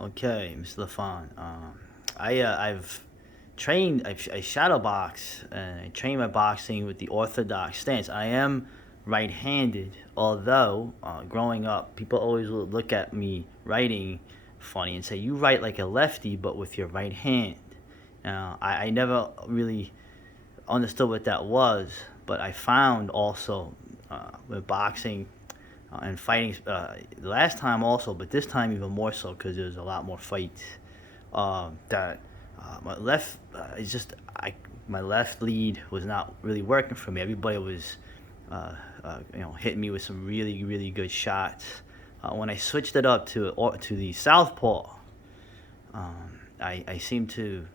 Okay, Mr. LaFond. I shadow box and I train my boxing with the orthodox stance. I am right-handed, although growing up, people always would look at me writing funny and say, "You write like a lefty, but with your right hand." Now, I never really understood what that was, but I found also with boxing and fighting the last time also, but this time even more so because there's a lot more fights. That my left, it's just my left lead was not really working for me. Everybody was, hitting me with some really really good shots. When I switched it up to the southpaw, I seemed to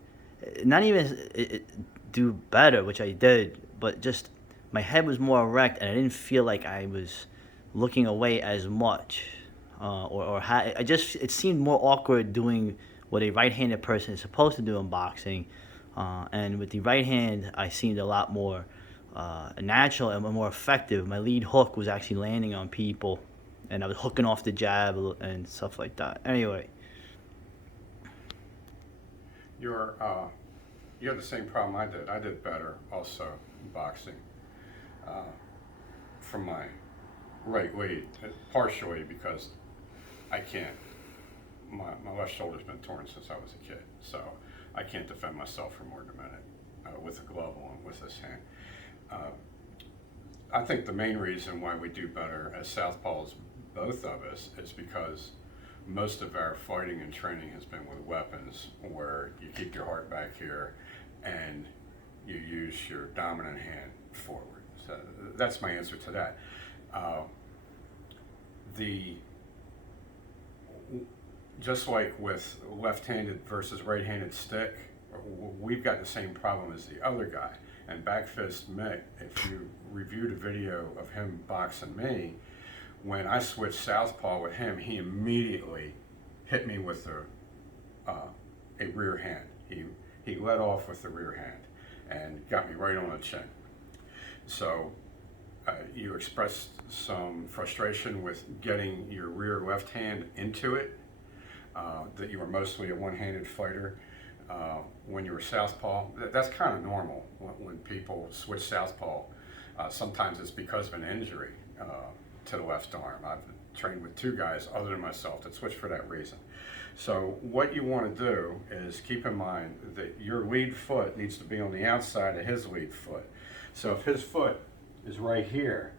not even do better, which I did, but just my head was more erect, and I didn't feel like I was looking away as much, I just it seemed more awkward doing what a right-handed person is supposed to do in boxing, and with the right hand, I seemed a lot more natural and more effective. My lead hook was actually landing on people, and I was hooking off the jab and stuff like that. Anyway, You're you had the same problem I did. I did better also in boxing from my right lead, partially because I can't. My left shoulder's been torn since I was a kid, so I can't defend myself for more than a minute with a glove on with this hand. Uh, I think the main reason why we do better as southpaws, both of us, is because most of our fighting and training has been with weapons where you keep your heart back here and you use your dominant hand forward. So that's my answer to that. Uh, the just like with left-handed versus right-handed stick, we've got the same problem as the other guy. And Backfist Mick, if you reviewed a video of him boxing me, when I switched southpaw with him, he immediately hit me with a rear hand. He let off with the rear hand and got me right on the chin. So you expressed some frustration with getting your rear left hand into it, that you were mostly a one-handed fighter. When you were southpaw, that's kind of normal when people switch southpaw. Sometimes it's because of an injury to the left arm. I've trained with two guys other than myself that switched for that reason. So what you want to do is keep in mind that your lead foot needs to be on the outside of his lead foot. So if his foot is right here,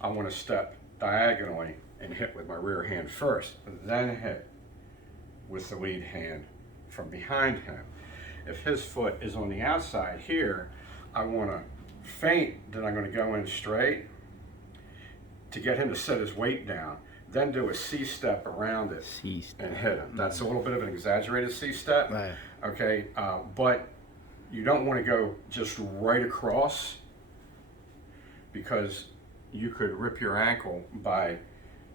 I want to step diagonally and hit with my rear hand first, then hit with the lead hand from behind him. If his foot is on the outside here, I want to feint that I'm going to go in straight to get him to set his weight down, then do a C-step around it and hit him. That's a little bit of an exaggerated C-step, right. Okay, but you don't want to go just right across because you could rip your ankle by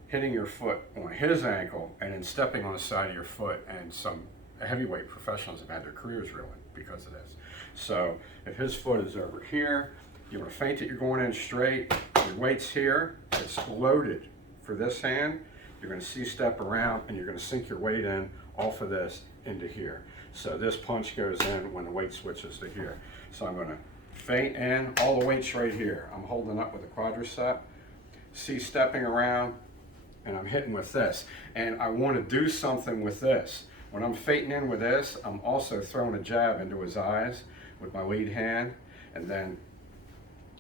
hitting your foot on his ankle and then stepping on the side of your foot, and some heavyweight professionals have had their careers ruined because of this. So if his foot is over here, you want to feint it, you're going in straight, your weight's here, it's loaded for this hand, you're going to C-step around and you're going to sink your weight in off of this into here. So this punch goes in when the weight switches to here. So I'm going to feint in, all the weight's right here. I'm holding up with a quadricep, C-stepping around, and I'm hitting with this. And I want to do something with this. When I'm feinting in with this, I'm also throwing a jab into his eyes with my lead hand, and then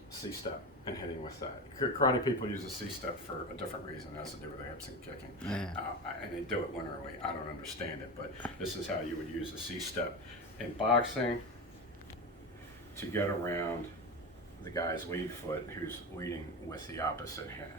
C-step and hitting with that. Karate people use a C-step for a different reason. It has to do with the hips and kicking. Yeah. And they do it linearly. I don't understand it, but this is how you would use a C-step in boxing to get around the guy's lead foot who's leading with the opposite hand.